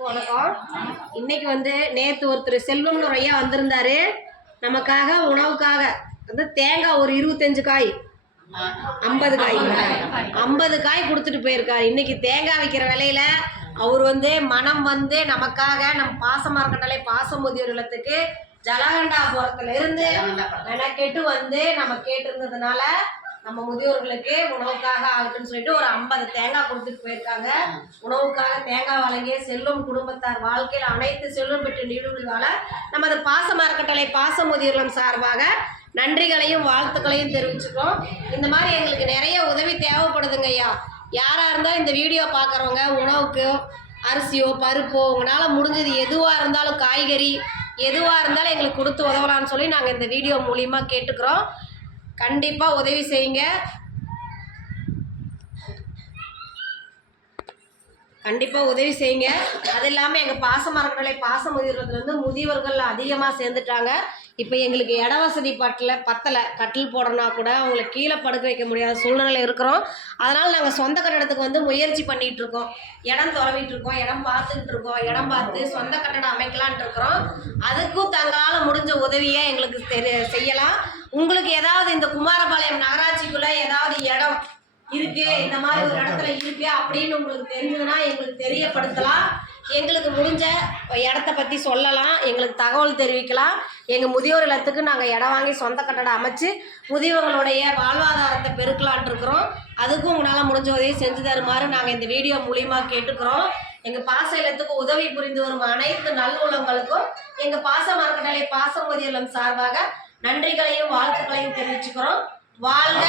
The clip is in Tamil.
எல்லாருக்கும் வணக்கம். இன்னைக்கு நேற்று ஒருத்தர் செல்வம்னு ஒரு ஐயா வந்திருந்தாரு. நமக்காக உணவுக்காக தேங்காய் ஒரு 25 காய் 50 காய் 50 காய் கொடுத்துட்டு போயிருக்காரு. இன்னைக்கு தேங்காய் விற்கிற விலையில அவர் மனம் நமக்காக நம்ம பாசமா இருக்கட்டாலே பாச முதியோர் இல்லத்துக்கு ஜலகண்டாபுரத்துல இருந்து மெனக்கெட்டு நம்ம கேட்டிருந்ததுனால நம்ம முதியோர்களுக்கு உணவுக்காக ஆகட்டுன்னு சொல்லிட்டு ஒரு 50 தேங்காய் கொடுத்துட்டு போயிருக்காங்க. உணவுக்காக தேங்காய் வழங்கிய செல்வம் குடும்பத்தார் வாழ்க்கையில் அனைத்து செல்வம் பெற்று நீடுழி வாழ நமது பாசமா இருக்கட்டளை பாச முதியோர்களும் சார்பாக நன்றிகளையும் வாழ்த்துக்களையும் தெரிவிச்சுக்கிறோம். இந்த மாதிரி எங்களுக்கு நிறைய உதவி தேவைப்படுதுங்க ஐயா. யாராக இருந்தாலும் இந்த வீடியோ பார்க்குறவங்க உணவுக்கு அரிசியோ பருப்போ உங்களால் முடிஞ்சது எதுவாக இருந்தாலும் காய்கறி எதுவாக இருந்தாலும் எங்களுக்கு கொடுத்து உதவலான்னு சொல்லி நாங்கள் இந்த வீடியோ மூலியமாக கேட்டுக்கிறோம். கண்டிப்பாக உதவி செய்யுங்க. கண்டிப்பாக உதவி செய்யுங்க. அது இல்லாமல் எங்கள் பாசமாக இருக்கட்டளை பாச முதியோர்லேருந்து முதியவர்கள் அதிகமாக சேர்ந்துட்டாங்க. இப்போ எங்களுக்கு இட வசதி பத்தலை. கட்டில் போடுறனா கூட அவங்கள கீழே படுக்க வைக்க முடியாத சூழ்நிலை இருக்கிறோம். அதனால் நாங்கள் சொந்த கட்டடத்துக்கு முயற்சி பண்ணிகிட்டு இருக்கோம். இடம் தொலைவிட்டு இருக்கோம், இடம் பார்த்துக்கிட்டு இருக்கோம். இடம் பார்த்து சொந்த கட்டடம் அமைக்கலான்ட்டு இருக்கிறோம். அதுக்கும் தங்களால் முடிஞ்ச உதவியை எங்களுக்கு செய்யலாம். உங்களுக்கு ஏதாவது இந்த குமாரபாளையம் நகராட்சிக்குள்ளே ஏதாவது இடம் இருக்கு, இந்த மாதிரி ஒரு இடத்துல இருக்கு அப்படின்னு உங்களுக்கு தெரிஞ்சதுன்னா எங்களுக்கு தெரியப்படுத்தலாம். எங்களுக்கு முடிஞ்ச இடத்த பற்றி சொல்லலாம், எங்களுக்கு தகவல் தெரிவிக்கலாம். எங்கள் முதியோர் இல்லத்துக்கு நாங்கள் இடம் வாங்கி சொந்த கட்டடம் அமைச்சு முதியோர்களுடைய வாழ்வாதாரத்தை பெருக்கலான்ட்டு இருக்கிறோம். அதுக்கும் உங்களால் முடிஞ்ச உதவி செஞ்சு தருமாறு நாங்கள் இந்த வீடியோ மூலியமாக கேட்டுக்கிறோம். எங்கள் பாச இல்லத்துக்கு உதவி புரிந்து வரும் அனைத்து நல்லுள்ளங்களுக்கும் எங்கள் பாசம் அறக்கட்டளை பாச முதியோர் சார்பாக நன்றிகளையும் வாழ்த்துக்களையும் தெரிவிச்சுக்கிறோம். வாழ்க.